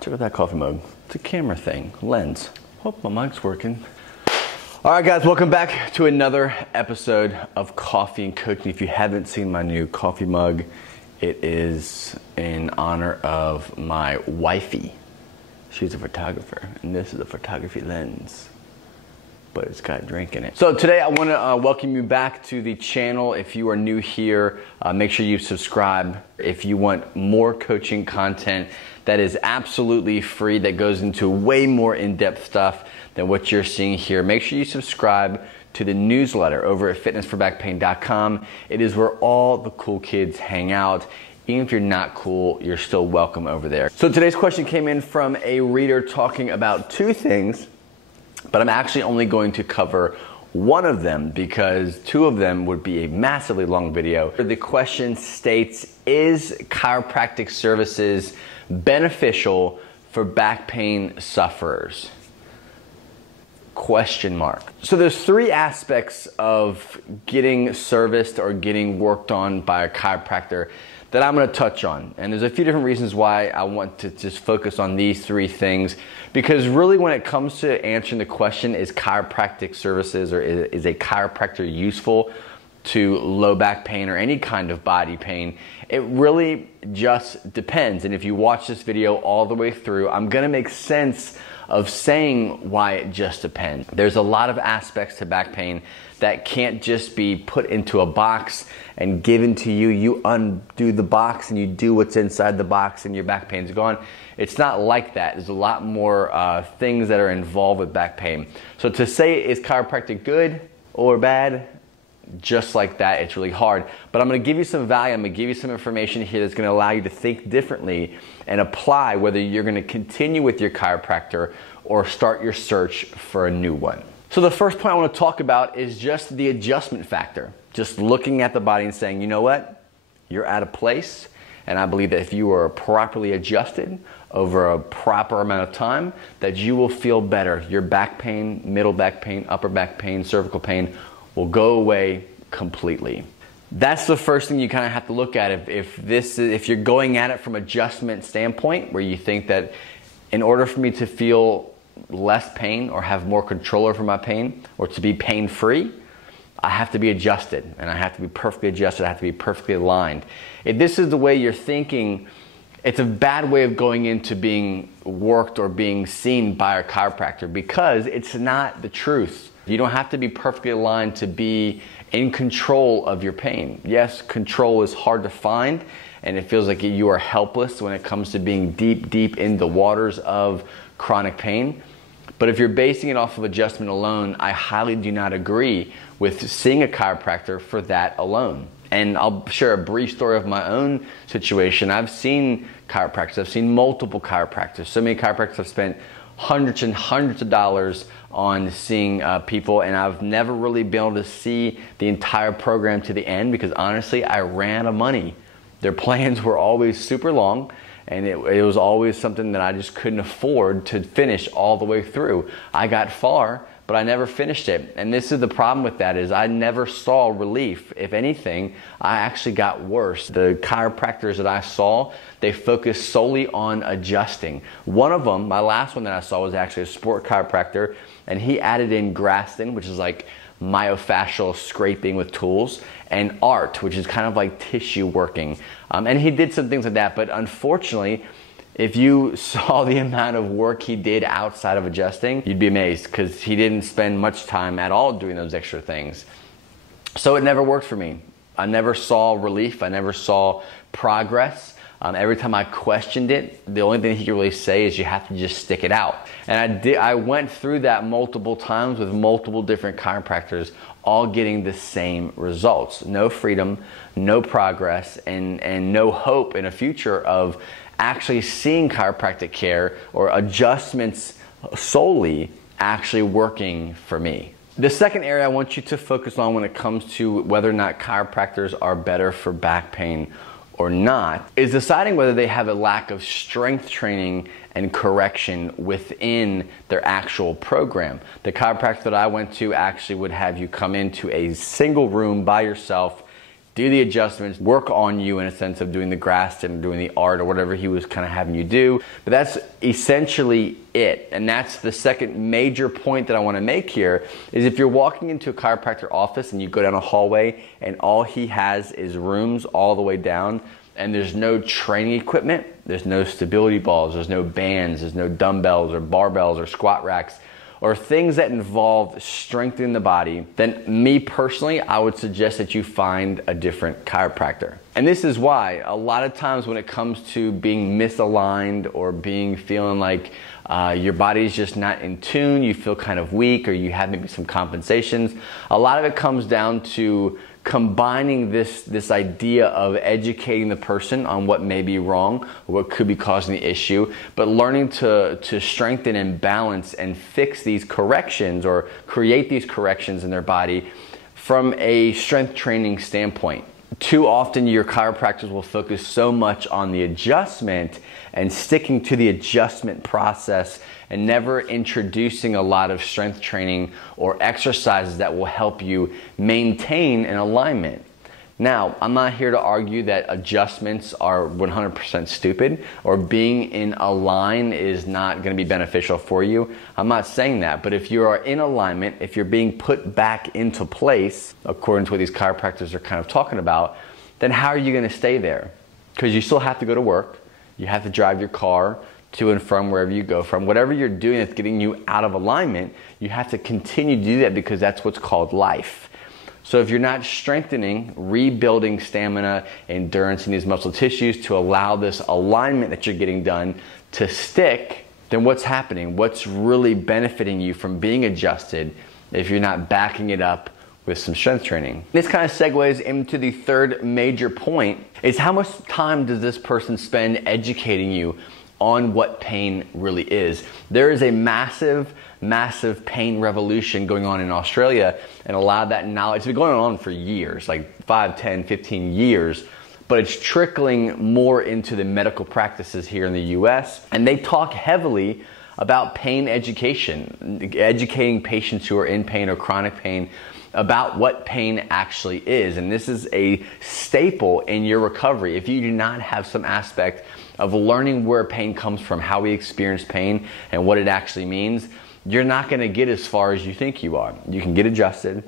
Check out that coffee mug. It's a camera thing, lens. Hope my mic's working. All right, guys, welcome back to another episode of Coffee and Coaching. If you haven't seen my new coffee mug, it is in honor of my wifey. She's a photographer, and this is a photography lens, but it's got a drink in it. So today I want to welcome you back to the channel. If you are new here, make sure you subscribe. If you want more coaching content that is absolutely free, that goes into way more in-depth stuff than what you're seeing here, make sure you subscribe to the newsletter over at fitnessforbackpain.com. It is where all the cool kids hang out. Even if you're not cool, you're still welcome over there. So today's question came in from a reader talking about two things, but I'm actually only going to cover one of them because two of them would be a massively long video. The question states, is chiropractic services beneficial for back pain sufferers? Question mark. So there's three aspects of getting serviced or getting worked on by a chiropractor that I'm going to touch on. And there's a few different reasons why I want to just focus on these three things, because really when it comes to answering the question, is chiropractic services or is a chiropractor useful to low back pain or any kind of body pain, it really just depends. And if you watch this video all the way through, I'm going to make sense of saying why it just depends. There's a lot of aspects to back pain that can't just be put into a box and given to you. You undo the box and you do what's inside the box and your back pain's gone. It's not like that. There's a lot more things that are involved with back pain. So to say, is chiropractic good or bad? Just like that, it's really hard. But I'm going to give you some value. I'm going to give you some information here that's going to allow you to think differently and apply whether you're going to continue with your chiropractor or start your search for a new one. So the first point I want to talk about is just the adjustment factor. Just looking at the body and saying, you know what? You're at a place, and I believe that if you are properly adjusted over a proper amount of time, that you will feel better. Your back pain, middle back pain, upper back pain, cervical pain will go away completely. That's the first thing you kind of have to look at. If you're going at it from adjustment standpoint, where you think that in order for me to feel less pain or have more control over my pain or to be pain-free, I have to be adjusted, and I have to be perfectly adjusted. I have to be perfectly aligned. If this is the way you're thinking, it's a bad way of going into being worked or being seen by a chiropractor, because it's not the truth. You don't have to be perfectly aligned to be in control of your pain. Yes, control is hard to find, and it feels like you are helpless when it comes to being deep in the waters of chronic pain. But if you're basing it off of adjustment alone, I highly do not agree with seeing a chiropractor for that alone. And I'll share a brief story of my own situation. I've seen chiropractors. I've seen multiple chiropractors. So many chiropractors have spent hundreds and hundreds of dollars on seeing people, and I've never really been able to see the entire program to the end because honestly, I ran out of money. Their plans were always super long, and it was always something that I just couldn't afford to finish all the way through. I got far, but I never finished it. And this is the problem with that, is I never saw relief. If anything, I actually got worse. The chiropractors that I saw, they focused solely on adjusting. One of them, my last one that I saw, was actually a sport chiropractor, and he added in Graston, which is like myofascial scraping with tools, and art, which is kind of like tissue working. And he did some things like that, but unfortunately, if you saw the amount of work he did outside of adjusting, you'd be amazed, because he didn't spend much time at all doing those extra things. So it never worked for me. I never saw relief. I never saw progress. Every time I questioned it, the only thing he could really say is you have to just stick it out. And I went through that multiple times with multiple different chiropractors, all getting the same results. No freedom, no progress, and no hope in a future of actually seeing chiropractic care or adjustments solely actually working for me. The second area I want you to focus on when it comes to whether or not chiropractors are better for back pain or not is deciding whether they have a lack of strength training and correction within their actual program. The chiropractor that I went to actually would have you come into a single room by yourself, do the adjustments, work on you in a sense of doing the Graston, doing the art or whatever he was kind of having you do. But that's essentially it. And that's the second major point that I want to make here is if you're walking into a chiropractor office and you go down a hallway and all he has is rooms all the way down and there's no training equipment, there's no stability balls, there's no bands, there's no dumbbells or barbells or squat racks, or things that involve strengthening the body, then me personally, I would suggest that you find a different chiropractor. And this is why a lot of times when it comes to being misaligned or feeling like your body's just not in tune, you feel kind of weak or you have maybe some compensations, a lot of it comes down to combining this idea of educating the person on what may be wrong, what could be causing the issue, but learning to strengthen and balance and fix these corrections or create these corrections in their body from a strength training standpoint. Too often your chiropractors will focus so much on the adjustment and sticking to the adjustment process and never introducing a lot of strength training or exercises that will help you maintain an alignment. Now, I'm not here to argue that adjustments are 100% stupid or being in a line is not going to be beneficial for you. I'm not saying that, but if you are in alignment, if you're being put back into place, according to what these chiropractors are kind of talking about, then how are you going to stay there? Because you still have to go to work. You have to drive your car to and from wherever you go from. Whatever you're doing that's getting you out of alignment, you have to continue to do that because that's what's called life. So if you're not strengthening, rebuilding stamina, endurance in these muscle tissues to allow this alignment that you're getting done to stick, then what's happening? What's really benefiting you from being adjusted if you're not backing it up with some strength training? This kind of segues into the third major point is how much time does this person spend educating you on what pain really is? There is a massive pain revolution going on in Australia, and a lot of that knowledge has been going on for years, like 5, 10, 15 years, but it's trickling more into the medical practices here in the US, and they talk heavily about pain education, educating patients who are in pain or chronic pain about what pain actually is. And this is a staple in your recovery. If you do not have some aspect of learning where pain comes from, how we experience pain, and what it actually means, you're not going to get as far as you think you are. You can get adjusted.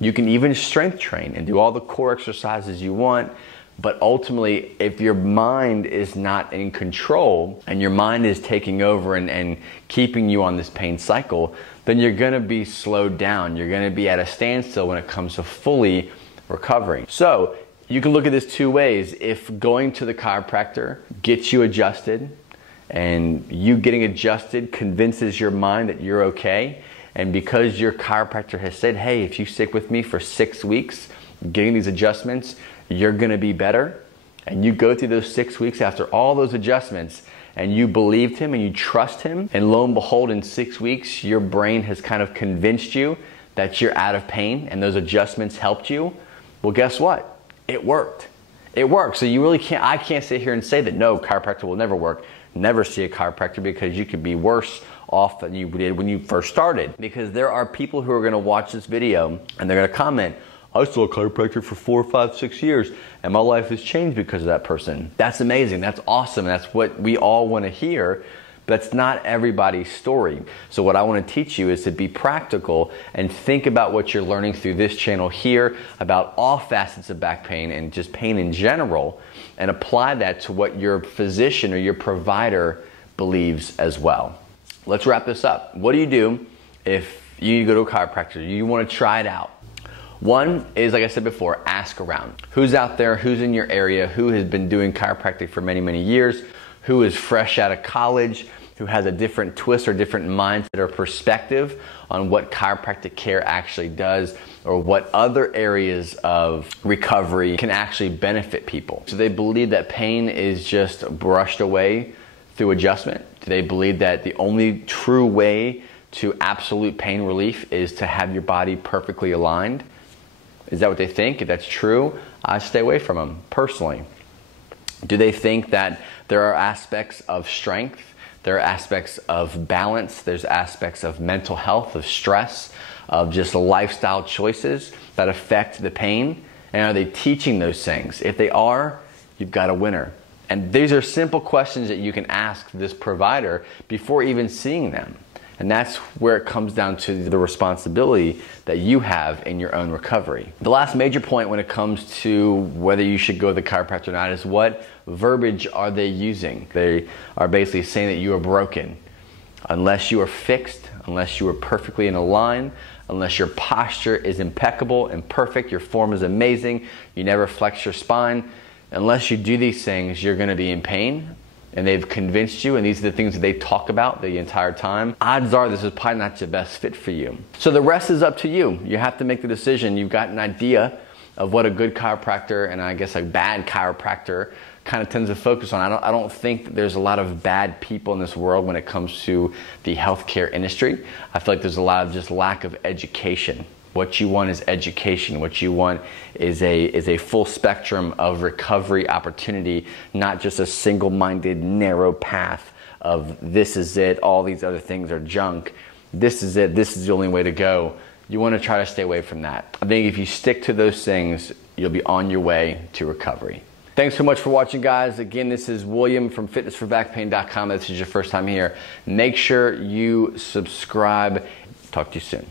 You can even strength train and do all the core exercises you want. But ultimately, if your mind is not in control and your mind is taking over and keeping you on this pain cycle, then you're going to be slowed down. You're going to be at a standstill when it comes to fully recovering. So you can look at this two ways. If going to the chiropractor gets you adjusted and you getting adjusted convinces your mind that you're okay, and because your chiropractor has said, hey, if you stick with me for 6 weeks, getting these adjustments, you're going to be better, and you go through those 6 weeks after all those adjustments and you believed him and you trust him, and lo and behold, in 6 weeks your brain has kind of convinced you that you're out of pain and those adjustments helped you, well, guess what? It worked. It worked. So you really I can't sit here and say that no, chiropractor will never work. Never see a chiropractor, because you could be worse off than you did when you first started. Because there are people who are going to watch this video and they're going to comment, I saw a chiropractor for 4, 5, 6 years and my life has changed because of that person. That's amazing. That's awesome. That's what we all want to hear, but that's not everybody's story. So what I want to teach you is to be practical and think about what you're learning through this channel here about all facets of back pain and just pain in general, and apply that to what your physician or your provider believes as well. Let's wrap this up. What do you do if you go to a chiropractor? You want to try it out. One is, like I said before, ask around. Who's out there? Who's in your area? Who has been doing chiropractic for many, many years? Who is fresh out of college? Who has a different twist or different mindset or perspective on what chiropractic care actually does, or what other areas of recovery can actually benefit people? So they believe that pain is just brushed away through adjustment? Do they believe that the only true way to absolute pain relief is to have your body perfectly aligned? Is that what they think? If that's true, I stay away from them personally. Do they think that there are aspects of strength, there are aspects of balance, there's aspects of mental health, of stress, of just lifestyle choices that affect the pain? And are they teaching those things? If they are, you've got a winner. And these are simple questions that you can ask this provider before even seeing them. And that's where it comes down to the responsibility that you have in your own recovery. The last major point when it comes to whether you should go to the chiropractor or not is what verbiage are they using? They are basically saying that you are broken. Unless you are fixed, unless you are perfectly in a line, unless your posture is impeccable and perfect, your form is amazing, you never flex your spine, unless you do these things, you're going to be in pain. And they've convinced you, and these are the things that they talk about the entire time, odds are this is probably not the best fit for you. So the rest is up to you. You have to make the decision. You've got an idea of what a good chiropractor and I guess a bad chiropractor kind of tends to focus on. I don't think that there's a lot of bad people in this world when it comes to the healthcare industry. I feel like there's a lot of just lack of education. What you want is education. What you want is a full spectrum of recovery opportunity, not just a single-minded, narrow path of this is it, all these other things are junk. This is it, this is the only way to go. You want to try to stay away from that. I think if you stick to those things, you'll be on your way to recovery. Thanks so much for watching, guys. Again, this is William from fitnessforbackpain.com. If this is your first time here, make sure you subscribe. Talk to you soon.